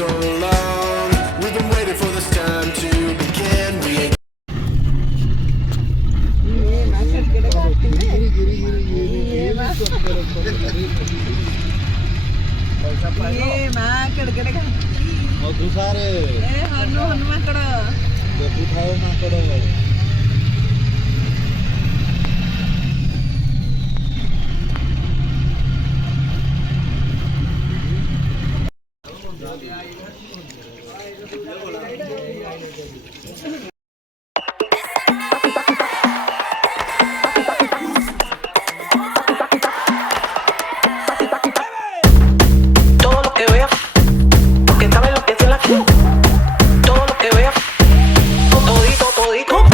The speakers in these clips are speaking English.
so long. We've been waiting for this time to begin. We ain't todo lo que veo, porque sabe lo que es la todo lo que veo, todito, todito.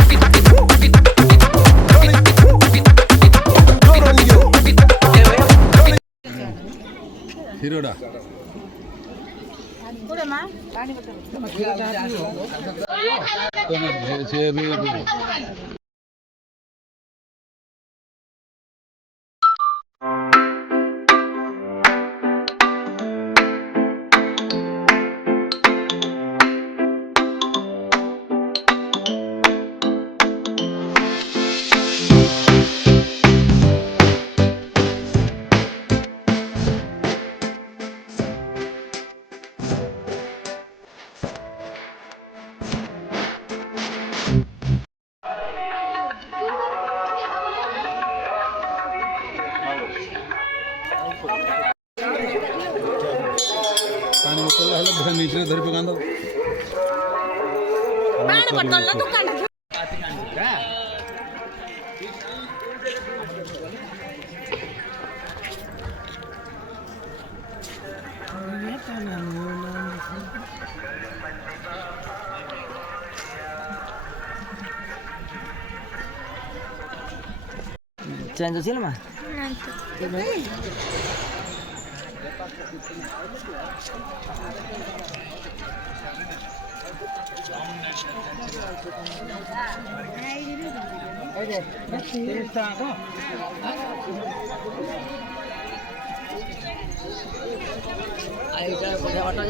হিরোটা पानी बोतल hello बड़ा नीचे धर पे कांदो पानी बोतल ला दुकान चेंज होছিল মা আইটা বড় বাটা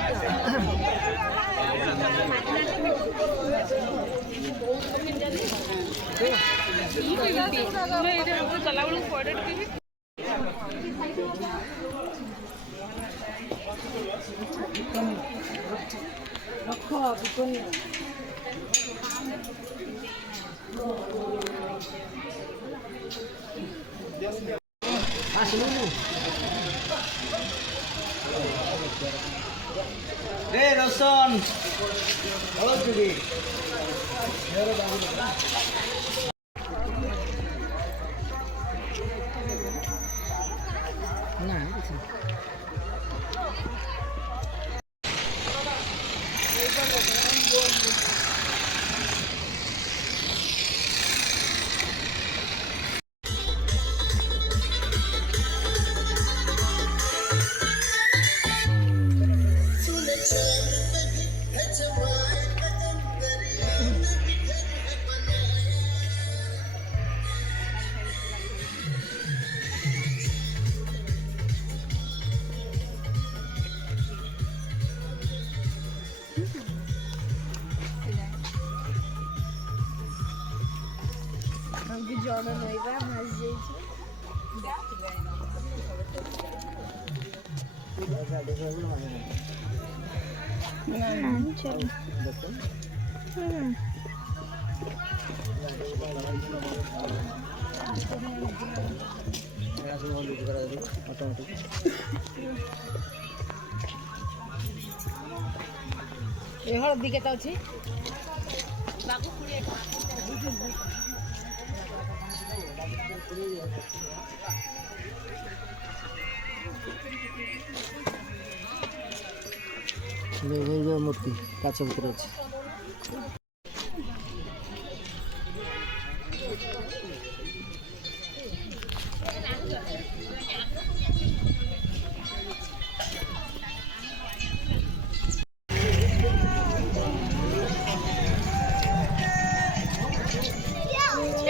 রে রসন হলো তুমি না Jordan noiva, mas gente. ଏ ହଳଦୀ କେତେ ଅଛି? ମୂର୍ତ୍ତି କାଚ ଭିତରେ ଅଛି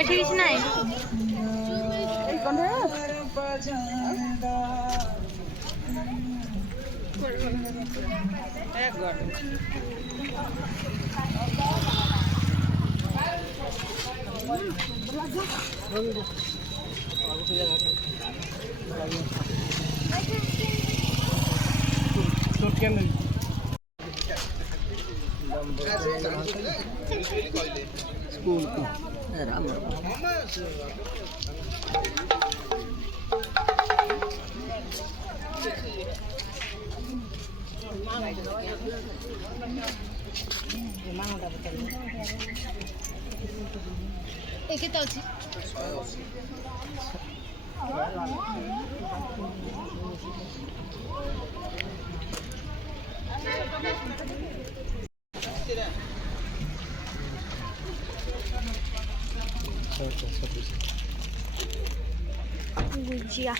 ଏଠି କିଛି ନାହିଁ स्कूल को राम ଏ କେତେ ଅଛି? ଗୁଜିଆ